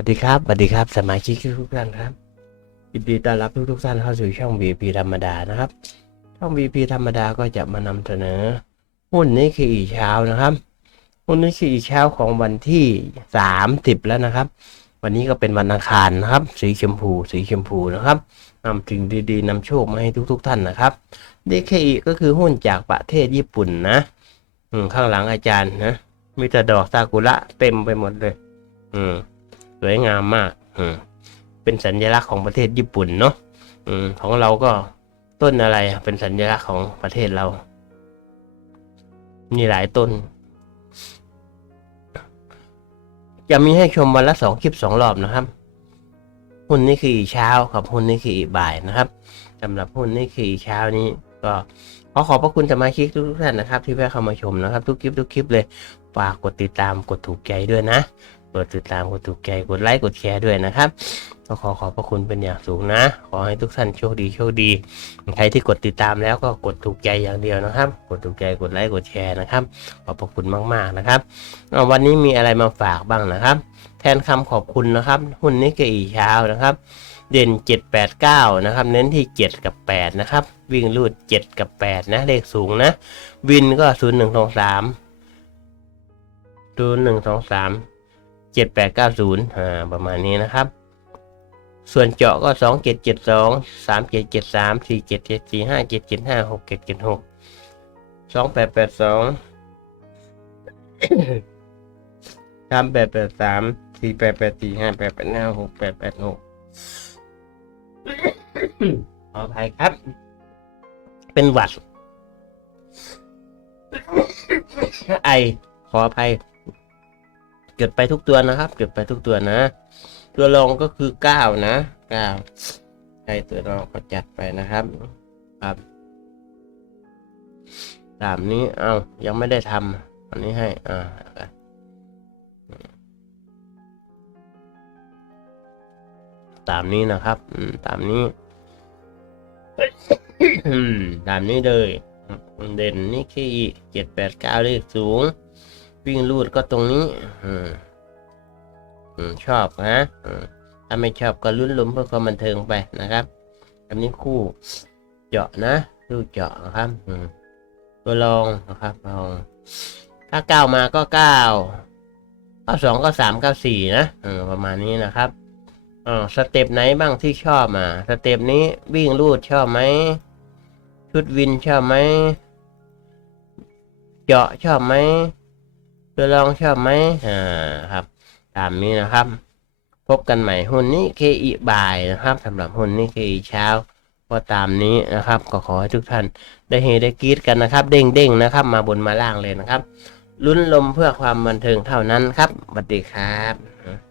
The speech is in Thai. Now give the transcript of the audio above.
วัสดีครับสวัสดีครับ สมาชิกทุกท่านครับยินดีต้อนรับทุกทุกท่านเข้าสู่ช่อง VP ธรรมดานะครับ ช่อง VP ธรรมดาก็จะมานำเสนอ หุ้นนี้คืออีเช้านะครับ หุ้นนี้คืออีเช้าของวันที่สามสิบแล้วนะครับ วันนี้ก็เป็นวันอังคารนะครับ สีชมพู สีชมพูนะครับนำสิ่งดีๆนำโชคมาให้ทุก ๆ ท่านนะครับ DKI ก็คือหุ้นจากประเทศญี่ปุ่นนะอืมข้างหลังอาจารย์นะมีแต่ดอกซากุระเต็มไปหมดเลย อืม สวยงามมากอืมเป็นสัญลักษณ์ของประเทศญี่ปุ่นเนาะอืมของเราก็ต้นอะไรเป็นสัญลักษณ์ของประเทศเรา มีหลายต้น จะมีให้ชมวันละสองคลิปสองรอบนะครับ หุ้นนี่คืออีเช้ากับหุ้นนี่คืออีบ่ายนะครับสำหรับหุ้นนี่คืออีเช้านี้ก็ขอขอบพระคุณสมาชิกทุกท่านนะครับ ที่แวะเข้ามาชมนะครับ ทุกคลิปทุกคลิปเลยฝากกดติดตามกดถูกใจด้วยนะ ดติดตามกดถูกใจกดไลค์กดแชร์ด้วยนะครับก็ขอขอบพระคุณเป็นอย่างสูงนะ ขอให้ทุกท่านโชคดีโชคดี ใครที่กดติดตามแล้วก็กดถูกใจอย่างเดียวนะครับ กดถูกใจกดไลค์กดแชร์นะครับ ขอบพระคุณมากๆนะครับวันนี้มีอะไรมาฝากบ้างนะครับ แทนคำขอบคุณนะครับ หุ้นนิกเกอีเช้านะครับ เด่น 789 นะครับ เน้นที่ 7 กับ 8 นะครับ วิ่งรูด 7 กับ 8 นะ เลขสูงนะ วินก็ 0 1 2 3 0 1 2 3 7 8 9 0อ่าประมาณนี้นะครับ ส่วนเจาะก็ 2 7 7 2 3 7 7 3 4 7 7 4 5 7 7 5 6 7 7 6 2 8 8 2สามแปดแปดสามสี่แปดแปดสี่ห้าแปดแปดห้าหกแปดแปดหกขออภัยครับ เป็นหวัดไอขออภัย เกิดไปทุกตัวนะครับ เกิดไปทุกตัวนะ ตัวรองก็คือเก้านะเก้าใครตัวรองก็จัดไปนะครับ ครับตามนี้เอายังไม่ได้ทำอันนี้ให้อ่าตามนี้นะครับตามนี้ตามนี้เลยเด่นนี่คือเจ็ดแปดเก้าเลขสูง วิ่งรูดก็ตรงนี้ อืมอืมชอบนะอืมถ้าไม่ชอบก็ลุ้นลุ้มเพื่อความบันเทิงไปนะครับอันนี้คู่เจาะนะลูกเจาะนะครับอืมตัวรองนะครับรองถ้าเก้ามาก็เก้าเก้าสองก็สามเก้าสี่นะอืมประมาณนี้นะครับอ๋อสเต็ปไหนบ้างที่ชอบอะสเต็ปนี้วิ่งรูดชอบไหมชุดวินชอบไหมเจาะชอบไหม จะลองชอบไหมอ่าครับ ตามนี้นะครับ พบกันใหม่หุ้นนี้เคอีบ่ายนะครับสำหรับหุ้นนี้เคอีเช้าก็ตามนี้นะครับ ก็ขอให้ทุกท่านได้เฮได้กรีดกันนะครับเด้งเด้งๆนะครับ มาบนมาล่างเลยนะครับลุ้นลมเพื่อความบันเทิงเท่านั้นครับสวัสดีครับ